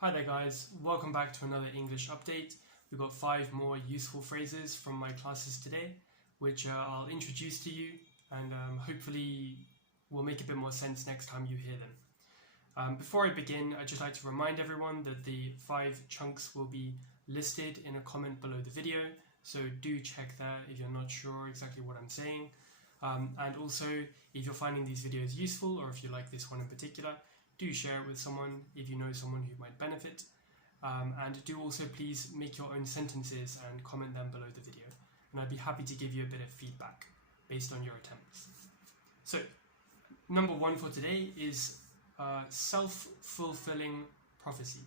Hi there guys, welcome back to another English update. We've got 5 more useful phrases from my classes today, which I'll introduce to you and hopefully will make a bit more sense next time you hear them. Before I begin, I'd just like to remind everyone that the 5 chunks will be listed in a comment below the video, so do check that if you're not sure exactly what I'm saying. And also, if you're finding these videos useful, or if you like this one in particular, do share it with someone if you know someone who might benefit. And do also please make your own sentences and comment them below the video. And I'd be happy to give you a bit of feedback based on your attempts. So, number 1 for today is self-fulfilling prophecy.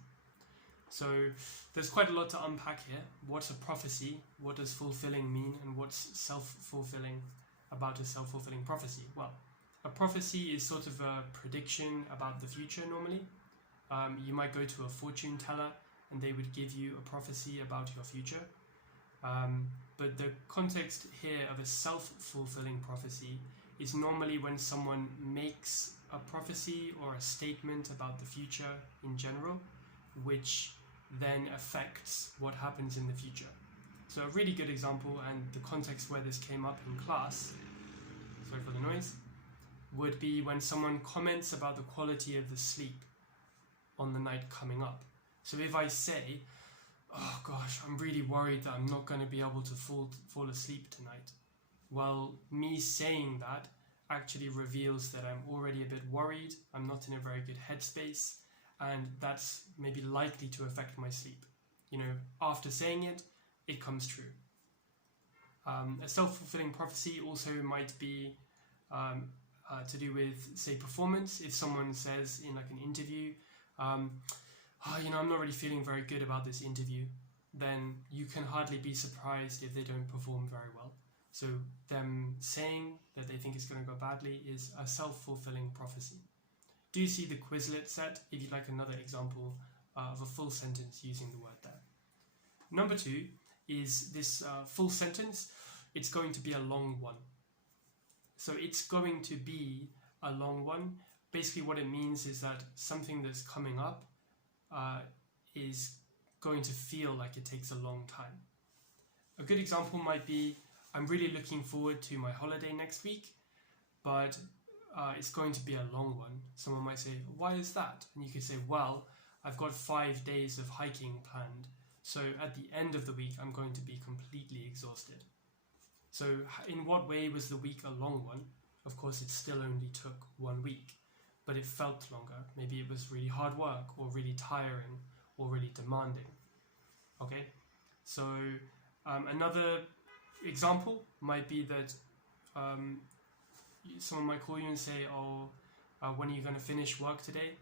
So, there's quite a lot to unpack here. What's a prophecy? What does fulfilling mean? And what's self-fulfilling about a self-fulfilling prophecy? Well, a prophecy is sort of a prediction about the future normally. You might go to a fortune teller and they would give you a prophecy about your future. But the context here of a self-fulfilling prophecy is normally when someone makes a prophecy or a statement about the future in general, which then affects what happens in the future. So a really good example, and the context where this came up in class, sorry for the noise, would be when someone comments about the quality of the sleep on the night coming up. So if I say, oh gosh, I'm really worried that I'm not going to be able to fall asleep tonight. Well, me saying that actually reveals that I'm already a bit worried, I'm not in a very good headspace, and that's maybe likely to affect my sleep. You know, after saying it, it comes true. A self-fulfilling prophecy also might be to do with, say, performance. If someone says in like an interview, I'm not really feeling very good about this interview, then you can hardly be surprised if they don't perform very well. So them saying that they think it's going to go badly is a self-fulfilling prophecy. Do see the Quizlet set if you'd like another example of a full sentence using the word there. Number 2 is this full sentence. It's going to be a long one. So it's going to be a long one. Basically what it means is that something that's coming up is going to feel like it takes a long time. A good example might be, I'm really looking forward to my holiday next week, but it's going to be a long one. Someone might say, why is that? And you could say, well, I've got 5 days of hiking planned, so at the end of the week I'm going to be completely exhausted. So in what way was the week a long one? Of course, it still only took 1 week, but it felt longer. Maybe it was really hard work, or really tiring, or really demanding. Okay, so another example might be that someone might call you and say, when are you going to finish work today?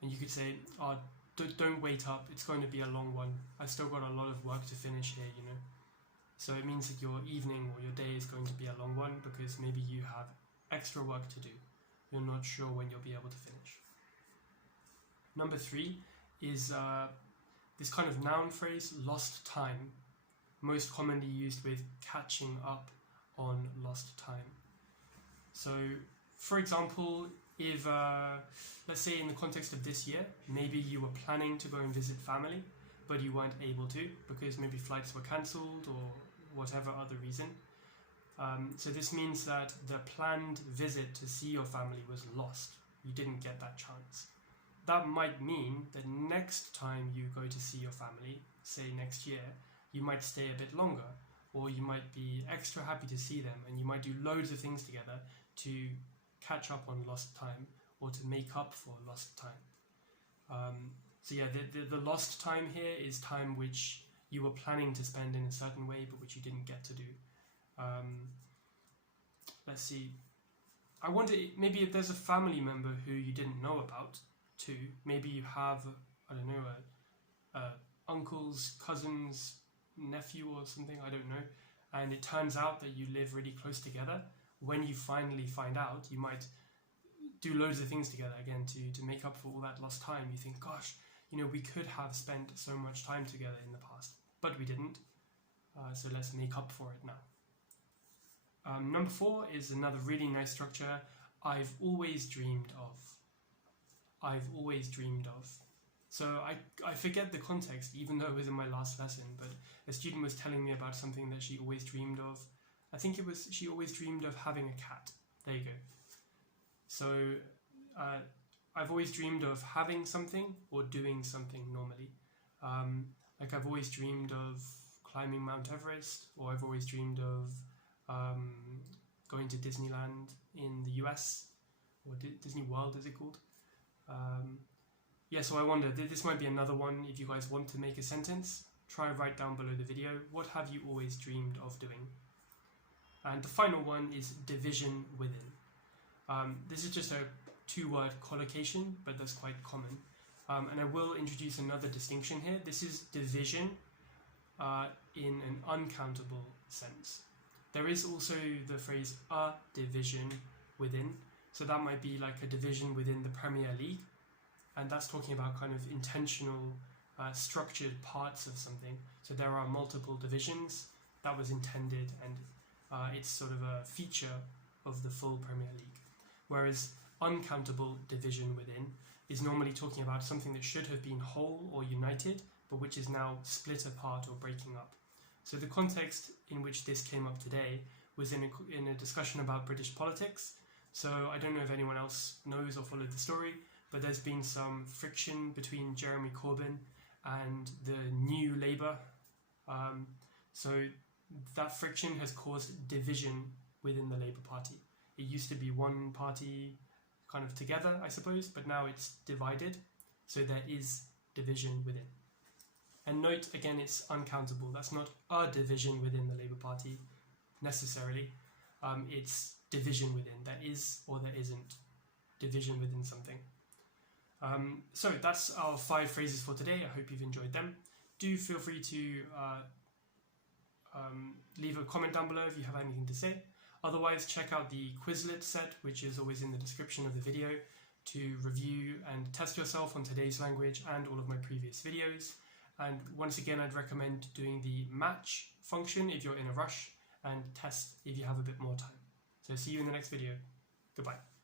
And you could say, don't wait up, it's going to be a long one. I've still got a lot of work to finish here, you know. So it means that your evening or your day is going to be a long one because maybe you have extra work to do. You're not sure when you'll be able to finish. Number 3 is this kind of noun phrase, lost time, most commonly used with catching up on lost time. So, for example, if, let's say in the context of this year, maybe you were planning to go and visit family, but you weren't able to because maybe flights were cancelled or whatever other reason. So this means that the planned visit to see your family was lost. You didn't get that chance. That might mean that next time you go to see your family, say next year, you might stay a bit longer, or you might be extra happy to see them, and you might do loads of things together to catch up on lost time or to make up for lost time. So yeah, the lost time here is time which you were planning to spend in a certain way but which you didn't get to do. Let's see. I wonder maybe if there's a family member who you didn't know about too. Maybe you have, I don't know, uncles, cousins, nephew or something, I don't know. And it turns out that you live really close together. When you finally find out, you might do loads of things together again to make up for all that lost time. You think, gosh, you know, we could have spent so much time together in the past, but we didn't. So let's make up for it now. Number 4 is another really nice structure. I've always dreamed of. I've always dreamed of. So I forget the context, even though it was in my last lesson, but a student was telling me about something that she always dreamed of. I think it was she always dreamed of having a cat. There you go. So I've always dreamed of having something or doing something normally. Like I've always dreamed of climbing Mount Everest, or I've always dreamed of going to Disneyland in the US, or Disney World is it called? Yeah, so I wonder, this might be another one. If you guys want to make a sentence, try write down below the video, what have you always dreamed of doing? And the final one is division within. This is just a two-word collocation, but that's quite common. And I will introduce another distinction here. This is division in an uncountable sense. There is also the phrase a division within. So that might be like a division within the Premier League. And that's talking about kind of intentional, structured parts of something. So there are multiple divisions. That was intended, and it's sort of a feature of the full Premier League. Whereas uncountable division within is normally talking about something that should have been whole or united, but which is now split apart or breaking up. So the context in which this came up today was in a discussion about British politics. So I don't know if anyone else knows or followed the story, but there's been some friction between Jeremy Corbyn and the new Labour. So that friction has caused division within the Labour Party. It used to be one party kind of together, I suppose, but now it's divided. So there is division within. And note, again, it's uncountable. That's not a division within the Labour Party, necessarily. It's division within. There is or there isn't division within something. So that's our 5 phrases for today. I hope you've enjoyed them. Do feel free to leave a comment down below if you have anything to say. Otherwise, check out the Quizlet set, which is always in the description of the video, to review and test yourself on today's language and all of my previous videos. And once again, I'd recommend doing the match function if you're in a rush, and test if you have a bit more time. So see you in the next video. Goodbye.